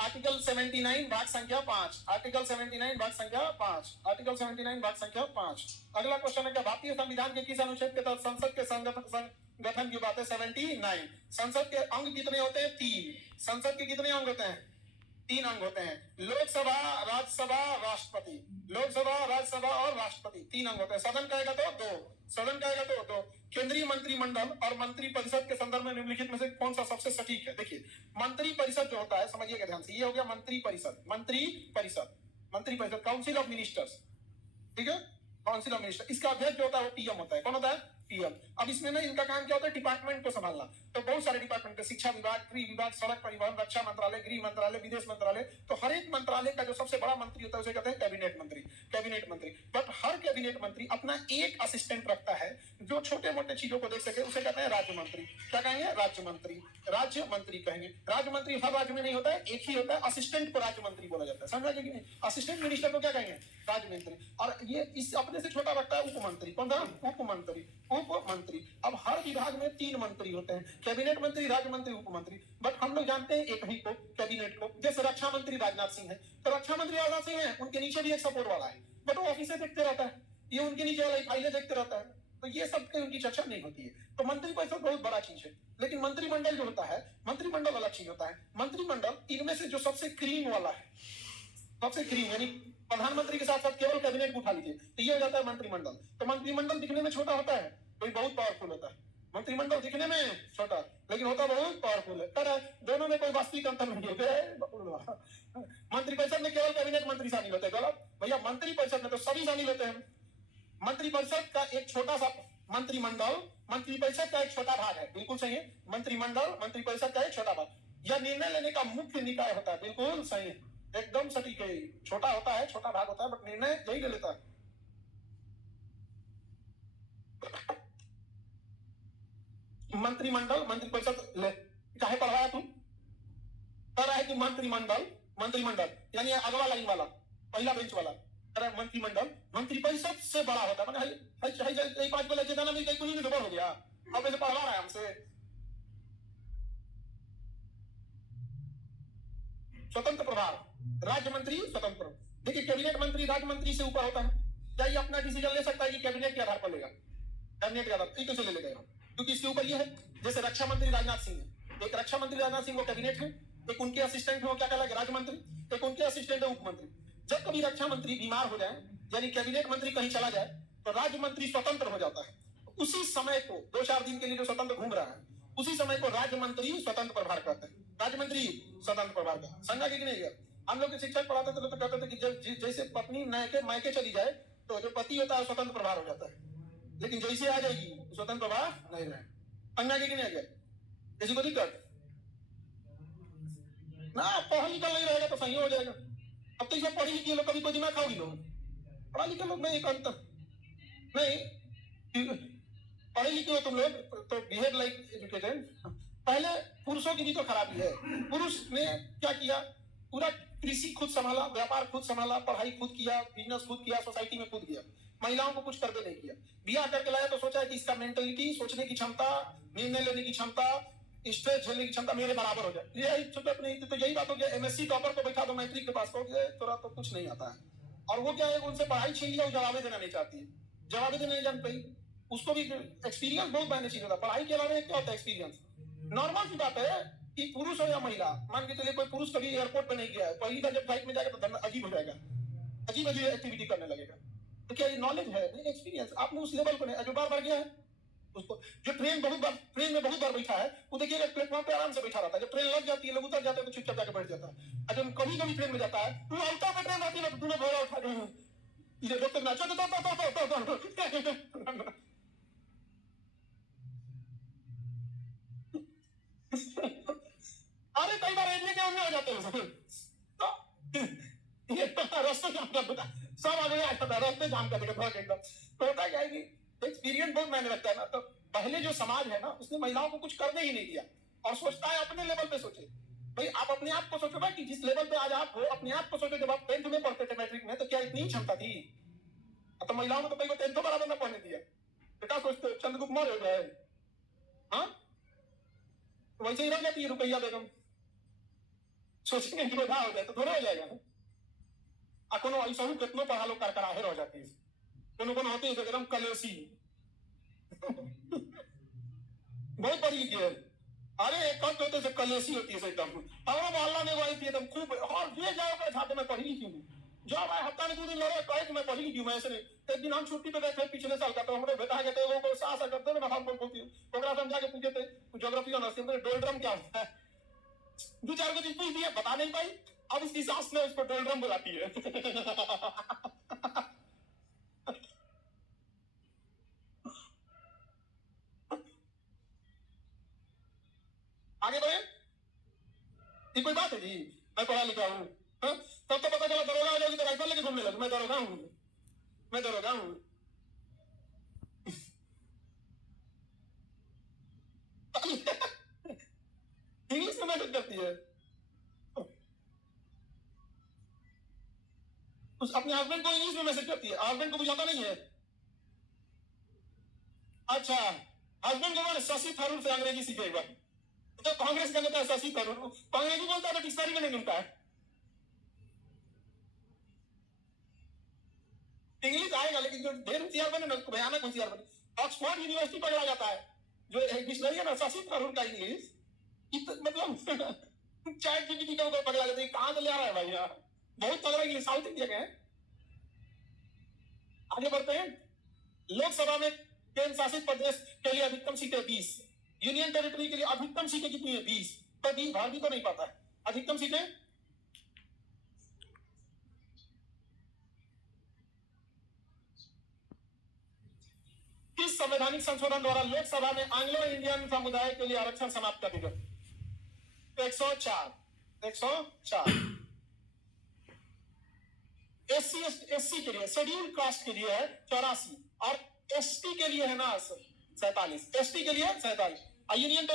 Article 79 भाग संख्या 5, article 79 भाग संख्या 5, आर्टिकल 79 भाग संख्या 5। अगला क्वेश्चन है कि भारतीय संविधान के किस अनुच्छेद के तहत संसद के संगठन की बात है? 79। संसद के अंग कितने होते हैं? 3। संसद के कितने अंग होते हैं? 3 अंग होते हैं। लोकसभा, राज्यसभा, राष्ट्रपति। लोकसभा, राज्यसभा और राष्ट्रपति 3 अंग होते हैं। सदन कहेगा तो 2, सदन कहेगा तो 2। केंद्रीय मंत्रिमंडल और मंत्री परिषद के संदर्भ में निम्नलिखित में से कौन सा सबसे सटीक है? देखिए, मंत्री परिषद जो होता है, समझिएगा ध्यान से, ये हो गया मंत्री परिषद। मंत्री परिषद, मंत्री परिषद, काउंसिल ऑफ मिनिस्टर्स, ठीक है, काउंसिल ऑफ मिनिस्टर। इसका अध्यक्ष जो होता है वो पीएम होता है। कौन होता है? पीएम। अब इसमें ना इनका काम क्या होता है? डिपार्टमेंट को संभालना। तो बहुत सारे डिपार्टमेंट है, शिक्षा विभाग, गृह विभाग, सड़क परिवहन, रक्षा मंत्रालय, गृह मंत्रालय, विदेश मंत्रालय। तो हर एक मंत्रालय का जो सबसे बड़ा मंत्री होता है उसे कहते हैं कैबिनेट मंत्री, कैबिनेट मंत्री। बट हर कैबिनेट मंत्री अपना एक असिस्टेंट रखता है जो छोटे मोटे चीजों को देख सके, उसे कहते हैं राज्य मंत्री। क्या कहेंगे? राज्य मंत्री, राज्य मंत्री कहेंगे। राज्य मंत्री हर राज्य में नहीं होता है, एक ही होता है। असिस्टेंट को राज्य मंत्री बोला जाता है, समझा कि नहीं? असिस्टेंट मिनिस्टर को क्या कहेंगे? राज्य मंत्री। और ये इस अपने से छोटा रखता है उप मंत्री। कौन था? उप मंत्री, उप मंत्री। अब हर विभाग में 3 मंत्री होते हैं, कैबिनेट मंत्री, राज्य मंत्री, उप मंत्री। बट हम लोग जानते हैं एक ही को, कैबिनेट को। जैसे रक्षा मंत्री राजनाथ सिंह है, तो रक्षा मंत्री राजनाथ सिंह है, उनके नीचे भी एक सपोर्ट वाला है, बट वो ऑफिसे देखते रहता है, ये उनके नीचे वाला फाइलें देखते रहता है। तो ये सब उनकी चर्चा नहीं होती है। तो मंत्री परिषद बहुत बड़ा चीज है। लेकिन मंत्रिमंडल जो होता है, मंत्रिमंडल अलग चीज होता है। मंत्रिमंडल इनमें से जो सबसे क्रीम वाला है, सबसे क्रीम, यानी प्रधानमंत्री के साथ साथ केवल कैबिनेट को उठा लीजिए, तो ये हो जाता है मंत्रिमंडल। तो मंत्रिमंडल दिखने में छोटा होता है, कोई बहुत पावरफुल होता है। मंत्रिमंडल दिखने में छोटा लेकिन होता बहुत पावरफुल है। पर दोनों में कोई वास्तविक अंतर नहीं है। मंत्री परिषद में केवल कैबिनेट मंत्री शामिल होते हैं। गलत भैया, मंत्री परिषद में तो सभी शामिल होते हैं। मंत्री परिषद का एक छोटा सा मंत्रिमंडल, मंत्री परिषद का एक छोटा भाग है, बिल्कुल सही है। मंत्रिमंडल मंत्री परिषद का एक छोटा भाग। यह निर्णय लेने का मुख्य निकाय होता है, बिल्कुल सही है, एकदम सटीक है। छोटा होता है, छोटा भाग होता है, बट निर्णय यही ले लेता है। मंत्रिमंडल मंत्री परिषद चाहे पढ़वाया तुम कर रहा है कि मंत्रिमंडल, मंत्रिमंडल यानी अगला लाइन वाला, पहला बेंच वाला, मंत्रिमंडल मंत्री परिषद से बड़ा होता है। मैंने 5 को लेके जाना, मेरी कोई नहीं हो गया, अब ऐसे पढ़वा रहा है हमसे। स्वतंत्र प्रभार, राज्य मंत्री स्वतंत्र। देखिए, कैबिनेट मंत्री राज्य मंत्री से ऊपर होता है। क्या ये अपना डिसीजन ले सकता है कि कैबिनेट के आधार पर लेगा? कैबिनेट के आधार पर कैसे ले लेगा? क्योंकि इसके ऊपर ये है, जैसे रक्षा मंत्री राजनाथ सिंह है, एक रक्षा मंत्री राजनाथ सिंह वो कैबिनेट है, एक उनके असिस्टेंट है वो क्या कहलाएगा? राज्य मंत्री, एक उनके असिस्टेंट है उप मंत्री। जब कभी रक्षा मंत्री बीमार हो जाए, यानी कैबिनेट मंत्री कहीं चला जाए, तो राज्य मंत्री स्वतंत्र हो जाता है। उसी समय को 2-4 दिन के लिए जो स्वतंत्र घूम रहा है, उसी समय को राज्य मंत्री स्वतंत्र प्रभार करते हैं। राज्य मंत्री स्वतंत्र प्रभार का समझा कि नहीं गया? हम लोग के शिक्षक पढ़ाते थे तो कहते थे कि जैसे पत्नी मायके चली जाए तो जो पति होता है स्वतंत्र प्रभार हो जाता है, लेकिन जैसे आ जाएगी स्वतंत्र प्रभार नहीं रहे। समझा कि नहीं गया? किसी को दिक्कत ना, पढ़ा लिखा नहीं रहेगा तो सही हो जाएगा। अब तो सब पढ़ी लिखी लोग कभी कोई दिमाग खाओगी लोग, पढ़ा लिखे लोग में एक अंतर नहीं। पढ़े लिखे हो तुम लोग तो बिहेव लाइक एजुकेटेड। पहले पुरुषों की भी तो खराबी है। पुरुष ने क्या किया? पूरा कृषि खुद संभाला, व्यापार खुद संभाला, पढ़ाई खुद किया, बिजनेस खुद किया, सोसाइटी में खुद किया। महिलाओं को कुछ करके नहीं किया। बियाह करके लाया तो सोचा कि इसका मेंटलिटी, सोचने की क्षमता, निर्णय लेने की क्षमता, स्ट्रेस झेलने की क्षमता मेरे बराबर हो जाए। यही अपने तो यही बात हो गया। एमएससी टॉपर को बैठा दो मैट्रिक के पास, तोरा तो कुछ नहीं आता है। और वो क्या है, उनसे पढ़ाई छीन लिया, वो जवाबें देना नहीं चाहती है, जवाबें देना नहीं जान पाई। उसको भी एक्सपीरियंस बहुत मायने चाहिए होता है। पढ़ाई के अलावा क्या होता है? एक्सपीरियंस। नॉर्मल सी बात है कि पुरुष हो या महिला, मान के चलिए कोई पुरुष कभी एयरपोर्ट पे नहीं गया है, पहली बार जब फ्लाइट में जाएगा तो अजीब हो जाएगा, अजीब अजीब एक्टिविटी करने लगेगा। तो क्या ये नॉलेज है? नहीं, एक्सपीरियंस। आपने उस लेवल को नहीं, जो बार गया है उसको, जो ट्रेन में बहुत बार बैठा है, वो देखिएगा प्लेटफॉर्म पे आराम से बैठा रहता है। जब ट्रेन लग जाती है, लोग उतर जाते हैं तो चुपचाप जाकर बैठ जाता है। और जब कभी कभी ट्रेन में जाता है, वो अल्टा पे ट्रेन आती है ना, दोनों घोड़ा उठा गए इधर डॉक्टर नाचो अरे कई बार एरिया के उनमें हो जाते हैं तो ये रास्ते जाम कर देता, सब आगे आता था, रास्ते जाम कर देगा एकदम। तो होता क्या है कि एक्सपीरियंस बहुत मायने रखता है ना। तो पहले जो समाज है ना, उसने महिलाओं को कुछ करने ही नहीं दिया और सोचता है अपने लेवल पे सोचे। भाई आप अपने आप को सोचो ना कि जिस लेवल पे आज आप हो, अपने आप को सोचो। जब आप 10th में पढ़ते थे, मैट्रिक में, तो क्या इतनी क्षमता थी? तो महिलाओं ने तो कहीं 10th बराबर ना पढ़ने दिया। बेटा सोचते चंद्रगुप्त मौर्य हो जाए, हाँ, वैसे ही रह जाती है रुपैया बेगम। सोचेंगे कि ना हो जाए तो थोड़ा हो जाएगा ना। कोनो ऐसा हूँ कितनों पढ़ा लोग कर कराहे रह जाते हैं, कोनो होते हैं एकदम कलेसी बहुत पढ़ी लिखी है। अरे कब होते से कलेसी होती है एकदम। हमारा मोहल्ला में वही थी एकदम खूब, और ये जाओ कर छाते में पढ़ी लिखी हूँ। जो मैं हफ्ता में 2 दिन लड़े कहे कि मैं पढ़ी लिखी हूँ, मैं ऐसे नहीं। एक दिन हम छुट्टी पे गए थे पिछले साल का, तो हमारे बेटा गए थे वो सास करते ना हम बोलती प्रोग्राम समझा के पूछे थे ज्योग्राफी और नर्सिंग में डोलड्रम क्या होता है। 2-4 को चीज पूछ दिया बता नहीं पाई, अब इसकी सास ने उसको डोलड्रम बुलाती है आगे बढ़े, ये कोई बात है जी? मैं पढ़ा लिखा हूँ, तब तो पता चला दरोगा आ जाओगी तो राइफल लेके घूमने लगे, मैं दरोगा हूँ, मैं दरोगा हूँ। इंग्लिश में मैसेज करती है, उस अपने हस्बैंड को इंग्लिश में मैसेज करती है, हस्बैंड को बुझाता नहीं है। अच्छा, हस्बैंड को मैंने शशि थरूर से अंग्रेजी सीखेगा, तो कांग्रेस का नेता है शशि थरूर, अंग्रेजी बोलता है तो डिक्शनरी में नहीं मिलता है। इंग्लिश आएगा लेकिन जो ढेर होशियार बने ना उसको भयानक होशियार बने। ऑक्सफोर्ड यूनिवर्सिटी पकड़ा जाता है, जो डिक्शनरी है ना शशि थरूर का इंग्लिश, मतलब चैट जीपीटी के ऊपर पकड़ा जाता है। कहां से ले आ रहा है भाई यार, बहुत तगड़ा इंग्लिश, साउथ इंडिया का है। आगे बढ़ते हैं। लोकसभा में केंद्र शासित प्रदेश के लिए अधिकतम सीटें 20, यूनियन टेरिटरी के लिए अधिकतम सीटें कितनी है? 20। तो 20 भाग भी तो नहीं पाता है, अधिकतम सीटें। किस संवैधानिक संशोधन द्वारा लोकसभा में एंग्लो इंडियन समुदाय के लिए आरक्षण समाप्त कर दिया? 104। 104 एससी के लिए, शेड्यूल कास्ट के लिए है 84, और एसटी के लिए है ना 47, एसटी के लिए 47। यूनियन